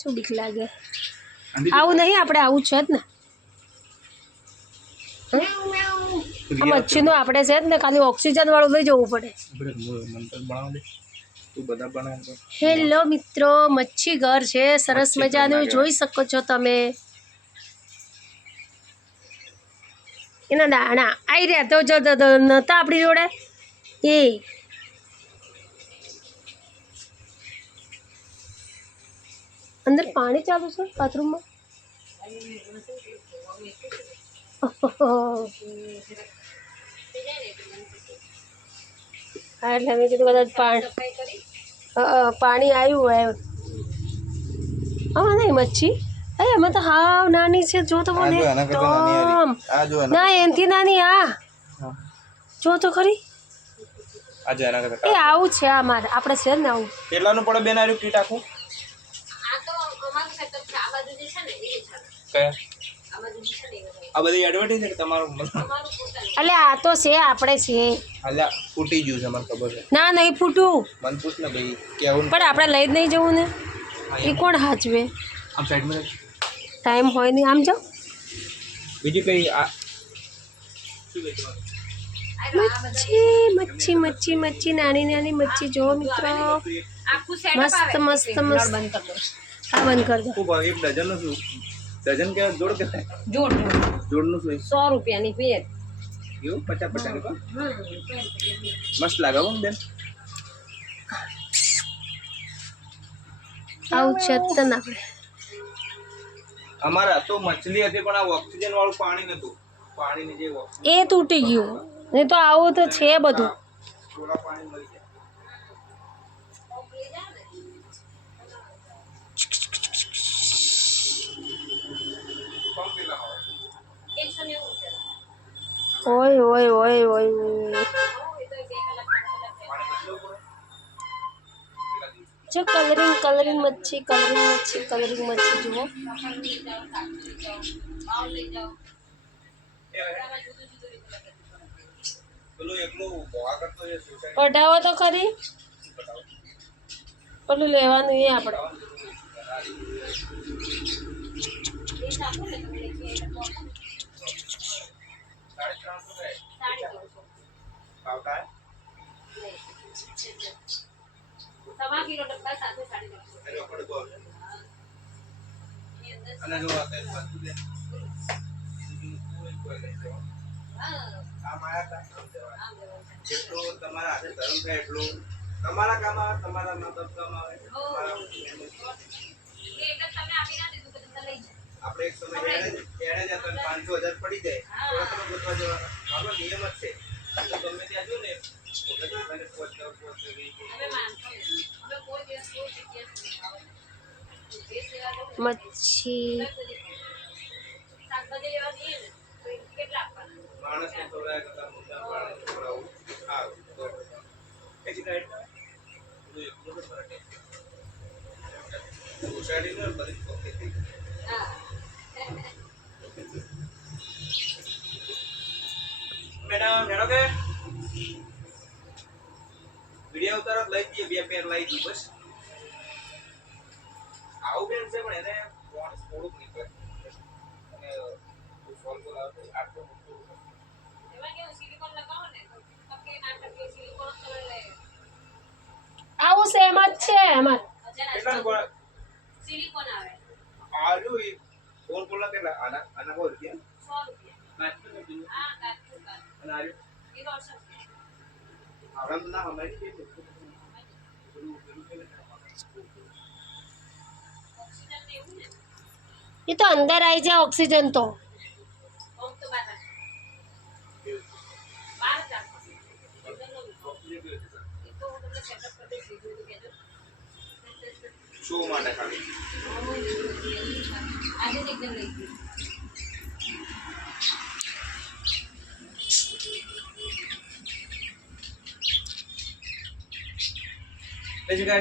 શું બીક લાગે આવું નહીં આપણે આવું છે જ ને આ મચ્છીનું આપણે છે જ ને ખાલી ઓક્સિજન વાળું લઈ જવું પડે હેલો મિત્રો મચ્છી ઘર છે સરસ મજાનું જોઈ શકો છો તમે એના દાણા આવી રહ્યા તો નતા આપણી જોડે એ અંદર પાણી ચાલુ છે બાથરૂમમાં હા એટલે મેં કીધું કદાચ પાણી આવ્યું હોય હા નહીં મચ્છી અરે એમાં તો હાવ નાની છે જો તો મને ના એનથી નાની આ જો તો ખરી એ આવું છે આ મારે આપણે છે ને આવું કેટલાનું પડે બેન આર્યું કીટ આખું આ બધી એડવર્ટાઈઝ છે કે તમારું એટલે આ તો છે આપણે છે અલ્યા ફૂટી ગયું છે મને ખબર છે ના નહીં ફૂટું મન પૂછ ને ભાઈ કેવું પણ આપણે લઈ જ નહીં જવું ને એ કોણ હાચવે આમ સાઈડમાં ટાઈમ હોય નહીં આમ જાઓ બીજી કઈ મચ્છી મચ્છી મચ્છી મચ્છી નાની નાની મચ્છી જો મિત્રો મસ્ત મસ્ત મસ્ત હા બંધ કરી દો ખૂબ એક ડઝન નું શું ડઝન કે જોડ કે જોડ જોડનું શું 100 રૂપિયાની પેર એવું 50 ની પણ મસ્ત લાગે હો બેન આવું છે તન આપણે અમારા તો મછલી હતી પણ આ ઓક્સિજન વાળું પાણી નતું પાણીની જે એ તૂટી ગયું નહીં તો આવું તો છે બધું થોડા પાણી મળી જાય ઓય ઓય ઓય ઓય જો કલરિંગ કલરિંગ મચ્છી કલરિંગ મચ્છી કલરિંગ મચ્છી જુઓ કઢાવો તો ખરી પેલું લેવાનું એ આપણે જેટલું તમારા હાથે ધર્મ થાય એટલું તમારા કામ આવે તમારા મતલબ કામ આવે આપણે એક સમય એણે જતા 500,000 પડી જાય તો ગોતવા જવાના આપણો નિયમ જ છે તો ગમે ત્યાં જો ને મચ્છી માણસને થોડા કરતા મુદ્દા પાડે થોડા આ તો એજી રાઈટ તો એક મોટો ફરક છે સોસાયટી ને બધી ઓકે થઈ મેડમ હેડો કે વિડિયો ઉતારો લઈ જઈએ બે પેર લઈ દી બસ આવું બેન છે પણ એને ફોન થોડુંક નીકળે અને ફોન તો લાવો આટલો આવું સેમ જ છે અમાર સિલિકોન આવે આલુ ફોન કોલા કેટલા આના કોઈ રૂપિયા 100 રૂપિયા હા કાચું અને આલુ એ 100 આવડમ ના હમારી કે એ તો અંદર આવી જાય ઓક્સિજન તો શો માટે ખાલી આજે એકદમ લઈ ગઈ Let's go.